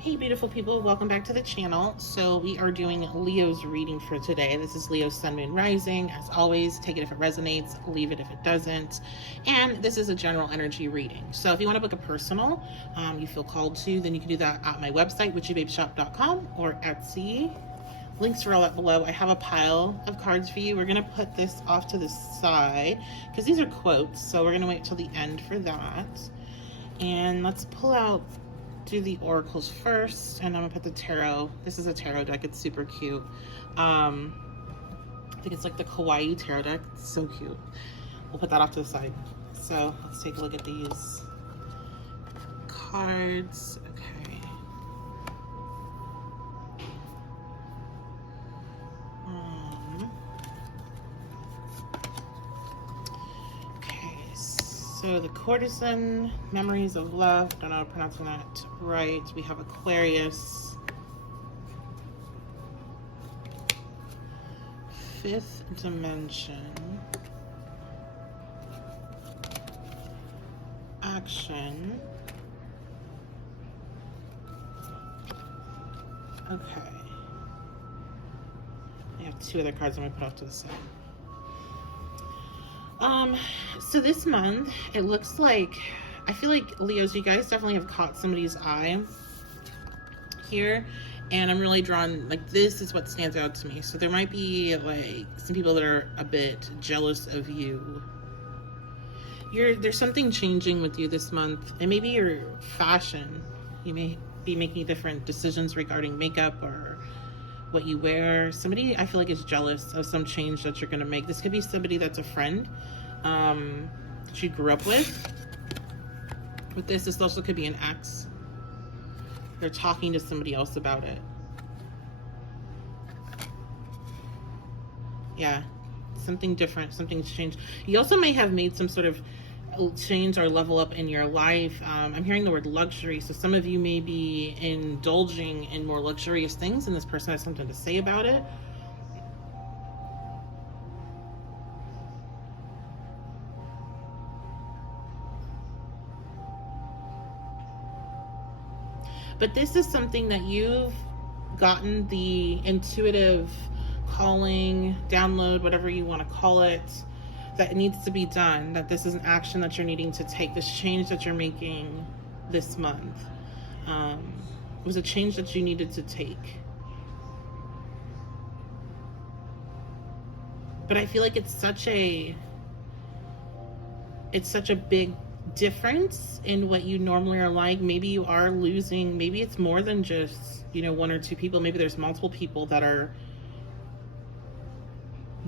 Hey beautiful people, welcome back to the channel. So we are doing Leo's reading for today. This is Leo's Sun, Moon, Rising. As always, take it if it resonates, leave it if it doesn't. And this is a general energy reading. So if you want to book a personal, you feel called to, then you can do that at my website, witchybabeshop.com or Etsy. Links are all up below. I have a pile of cards for you. We're going to put this off to the side because these are quotes. So we're going to wait till the end for that. And let's pull out, do the oracles first, and I'm gonna put the tarot. This is a tarot deck. It's super cute. I think it's like the Kawaii tarot deck. It's so cute. We'll put that off to the side. So let's take a look at these cards. Okay. So the Courtesan, Memories of Love, I don't know how to pronounce that right. We have Aquarius, Fifth Dimension, Action, okay. I have two other cards I'm going to put off to the side. So this month, it looks like, I feel like, Leos, you guys definitely have caught somebody's eye here, and I'm really drawn, like, this is what stands out to me. So there might be, like, some people that are a bit jealous of you. There's something changing with you this month, and maybe your fashion. You may be making different decisions regarding makeup or what you wear. Somebody, I feel like, is jealous of some change that you're going to make. This could be somebody that's a friend that you grew up with. With this also could be an ex. They're talking to somebody else about it. Yeah, something different, something's changed. You also may have made some sort of change or level up in your life. I'm hearing the word luxury, so some of you may be indulging in more luxurious things, and this person has something to say about it. But this is something that you've gotten the intuitive calling, download, whatever you want to call it, that needs to be done, that this is an action that you're needing to take, this change that you're making this month. It was a change that you needed to take. But I feel like it's such a big difference in what you normally are like. Maybe you are losing, maybe it's more than just, you know, one or two people. Maybe there's multiple people that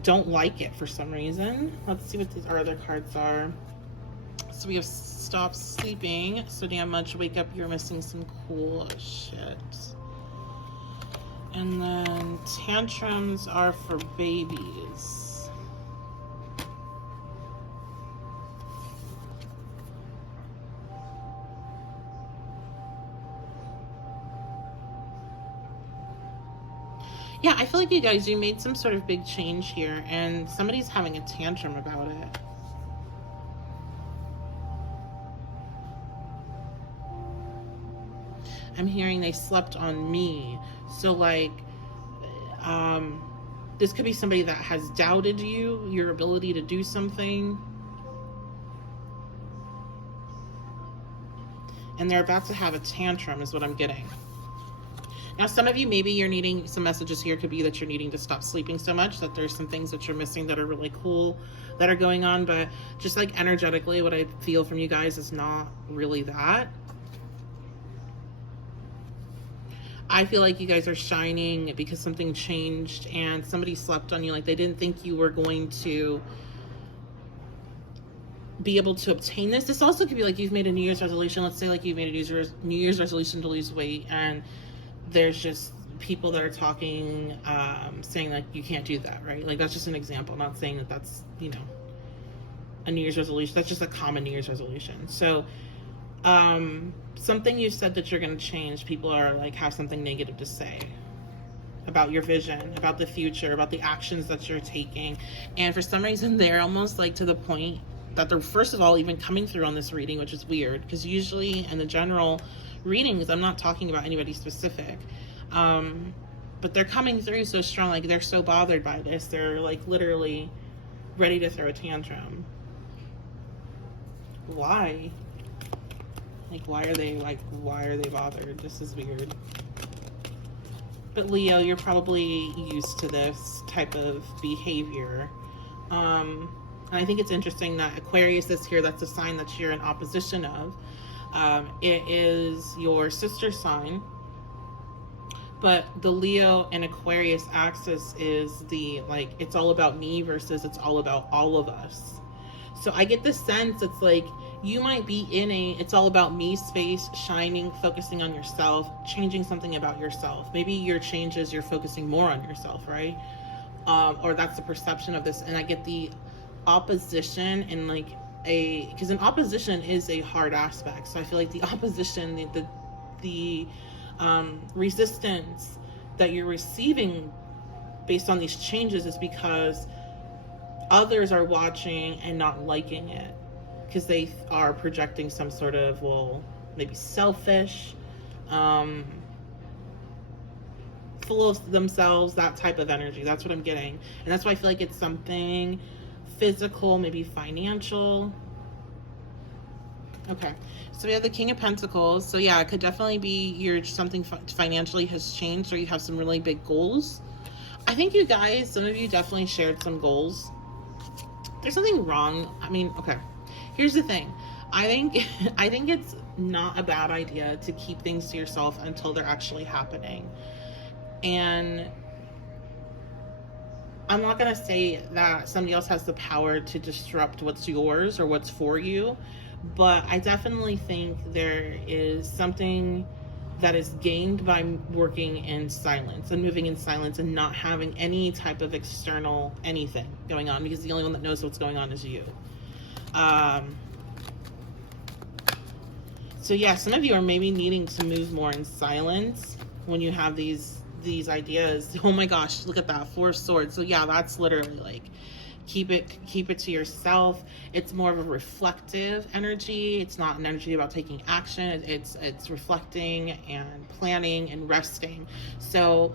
don't like it for some reason. Let's see what our other cards are. So we have Stop Sleeping so damn much, wake up, you're missing some cool shit. And then Tantrums are for babies. Yeah, I feel like you guys, you made some sort of big change here, and somebody's having a tantrum about it. I'm hearing they slept on me. So, like, this could be somebody that has doubted you, your ability to do something. And they're about to have a tantrum is what I'm getting. Now, some of you, maybe you're needing, some messages here could be that you're needing to stop sleeping so much, that there's some things that you're missing that are really cool that are going on, but just like energetically, what I feel from you guys is not really that. I feel like you guys are shining because something changed and somebody slept on you. Like, they didn't think you were going to be able to obtain this. This also could be like you've made a New Year's resolution. Let's say like you've made a New Year's resolution to lose weight, and there's just people that are talking, saying like you can't do that, right? Like, that's just an example. I'm not saying that that's, you know, a New Year's resolution. That's just a common New Year's resolution. So something you said that you're going to change, people are like, have something negative to say about your vision, about the future, about the actions that you're taking. And for some reason, they're almost like to the point that they're, first of all, even coming through on this reading, which is weird, because usually in the general readings. I'm not talking about anybody specific. But they're coming through so strong. Like, they're so bothered by this. They're like literally ready to throw a tantrum. Why? Like, why are they bothered? This is weird. But Leo, you're probably used to this type of behavior. And I think it's interesting that Aquarius is here. That's a sign that you're in opposition of. It is your sister sign. But the Leo and Aquarius axis is the, like, it's all about me versus it's all about all of us. So I get the sense it's like you might be in a it's all about me space, shining, focusing on yourself, changing something about yourself. Maybe your change is you're focusing more on yourself, right? Or that's the perception of this. And I get the opposition and like because an opposition is a hard aspect. So I feel like the opposition, the resistance that you're receiving based on these changes is because others are watching and not liking it because they are projecting some sort of, well, maybe selfish, full of themselves, that type of energy. That's what I'm getting. And that's why I feel like it's something physical, maybe financial. Okay, so we have the King of Pentacles. So yeah, it could definitely be something financially has changed, or you have some really big goals. I think you guys, some of you definitely shared some goals. There's something wrong. I mean, okay, here's the thing. I think it's not a bad idea to keep things to yourself until they're actually happening. And I'm not gonna say that somebody else has the power to disrupt what's yours or what's for you, but I definitely think there is something that is gained by working in silence and moving in silence and not having any type of external anything going on, because the only one that knows what's going on is you. So yeah, some of you are maybe needing to move more in silence when you have these ideas. Oh my gosh, look at that, 4 of Swords. So yeah, that's literally like keep it to yourself. It's more of a reflective energy. It's not an energy about taking action. It's reflecting and planning and resting. So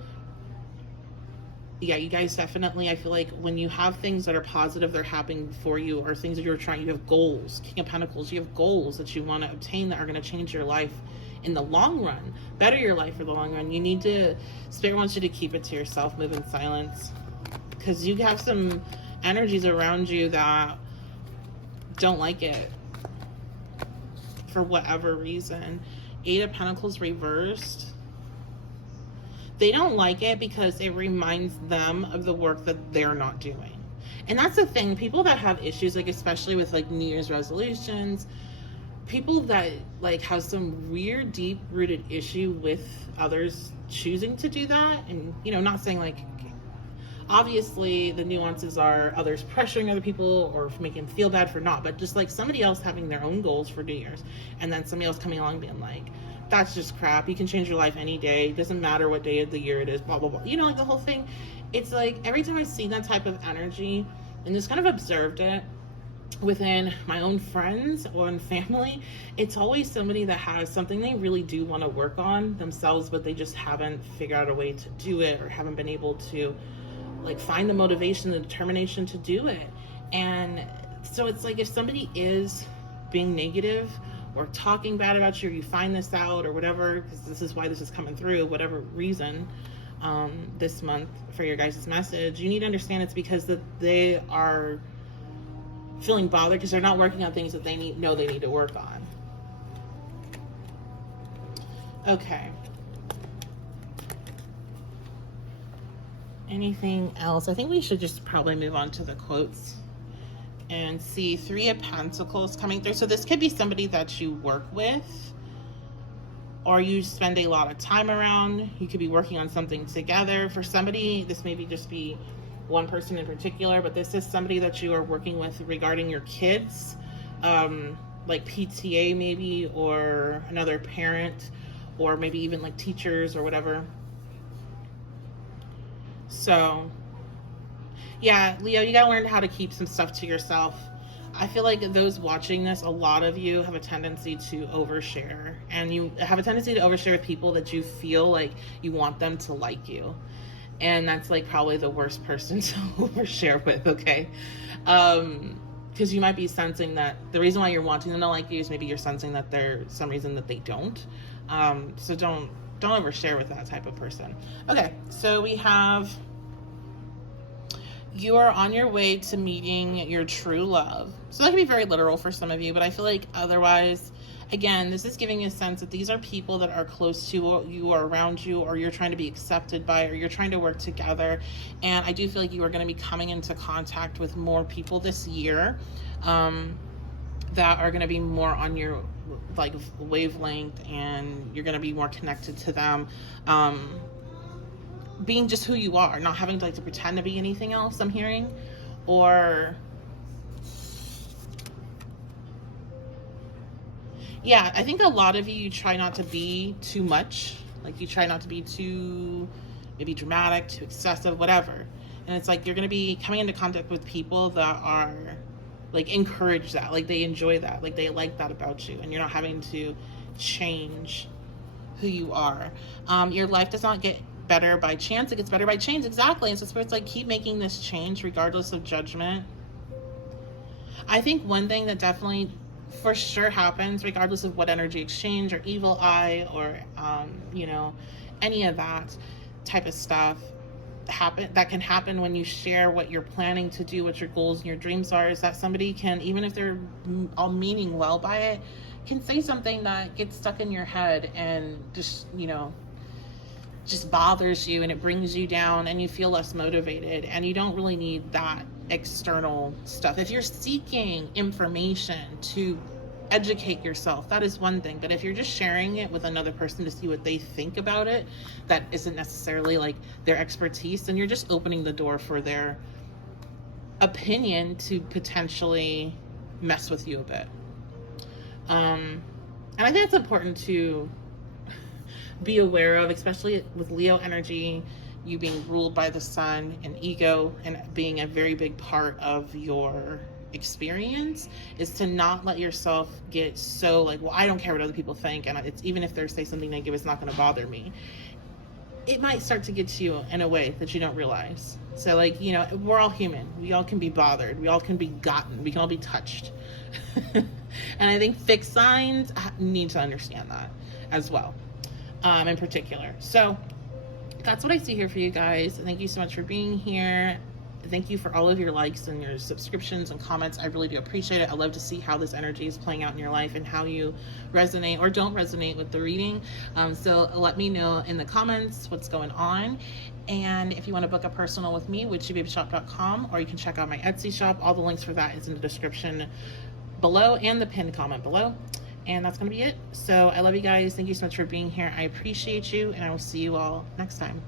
yeah, you guys definitely, I feel like when you have things that are positive, they're happening for you, or things that you're trying, you have goals. King of Pentacles, you have goals that you want to obtain that are going to change your life in the long run, better your life for the long run. You need to, Spirit wants you to keep it to yourself, move in silence, because you have some energies around you that don't like it for whatever reason. 8 of Pentacles reversed. They don't like it because it reminds them of the work that they're not doing. And that's the thing, people that have issues, like especially with like New Year's resolutions, people that like have some weird deep rooted issue with others choosing to do that, and you know, not saying like, obviously the nuances are others pressuring other people or making them feel bad for not, but just like somebody else having their own goals for New Year's and then somebody else coming along being like, that's just crap, you can change your life any day, it doesn't matter what day of the year it is, blah blah blah, you know, like the whole thing. It's like every time I see that type of energy and just kind of observed it within my own friends or family, it's always somebody that has something they really do want to work on themselves, but they just haven't figured out a way to do it, or haven't been able to like find the motivation, the determination to do it. And so it's like, if somebody is being negative or talking bad about you, or you find this out or whatever, because this is why this is coming through, whatever reason, this month for your guys' message, you need to understand it's because that they are feeling bothered because they're not working on things that they need to work on. Okay. Anything else? I think we should just probably move on to the quotes and see 3 of Pentacles coming through. So this could be somebody that you work with, or you spend a lot of time around. You could be working on something together. For somebody, this maybe just be one person in particular, but this is somebody that you are working with regarding your kids, like PTA maybe, or another parent, or maybe even like teachers or whatever. So yeah, Leo, you gotta learn how to keep some stuff to yourself. I feel like those watching this, a lot of you have a tendency to overshare, and you have a tendency to overshare with people that you feel like you want them to like you. And that's like probably the worst person to overshare with, okay? Because you might be sensing that the reason why you're wanting them to like you is maybe you're sensing that there's some reason that they don't. So don't overshare with that type of person. Okay, so we have, you are on your way to meeting your true love. So that can be very literal for some of you, but I feel like otherwise, again, this is giving you a sense that these are people that are close to you or around you, or you're trying to be accepted by, or you're trying to work together. And I do feel like you are going to be coming into contact with more people this year that are going to be more on your like wavelength, and you're going to be more connected to them. Being just who you are, not having to like to pretend to be anything else, I'm hearing. Or yeah, I think a lot of you try not to be too much. Like you try not to be too maybe dramatic, too excessive, whatever. And it's like you're going to be coming into contact with people that are like encourage that, like they enjoy that, like they like that about you, and you're not having to change who you are. Your life does not get better by chance, it gets better by change. Exactly. And so Spirit's like, keep making this change regardless of judgment. I think one thing that definitely for sure happens regardless of what energy exchange or evil eye or any of that type of stuff that can happen when you share what you're planning to do, what your goals and your dreams are, is that somebody can, even if they're all meaning well by it, can say something that gets stuck in your head and just bothers you, and it brings you down, and you feel less motivated, and you don't really need that external stuff. If you're seeking information to educate yourself, that is one thing. But if you're just sharing it with another person to see what they think about it, that isn't necessarily like their expertise, then you're just opening the door for their opinion to potentially mess with you a bit. And I think it's important to be aware of, especially with Leo energy, you being ruled by the sun and ego, and being a very big part of your experience, is to not let yourself get so like, well, I don't care what other people think, and it's, even if they say something negative, it's not going to bother me. It might start to get to you in a way that you don't realize. So like, we're all human. We all can be bothered. We all can be gotten. We can all be touched. And I think fixed signs need to understand that as well, in particular. So that's what I see here for you guys. Thank you so much for being here. Thank you for all of your likes and your subscriptions and comments. I really do appreciate it. I love to see how this energy is playing out in your life and how you resonate or don't resonate with the reading. So let me know in the comments what's going on. And if you want to book a personal with me, witchybabyshop.com, or you can check out my Etsy shop. All the links for that is in the description below and the pinned comment below. And that's going to be it. So I love you guys. Thank you so much for being here. I appreciate you, and I will see you all next time.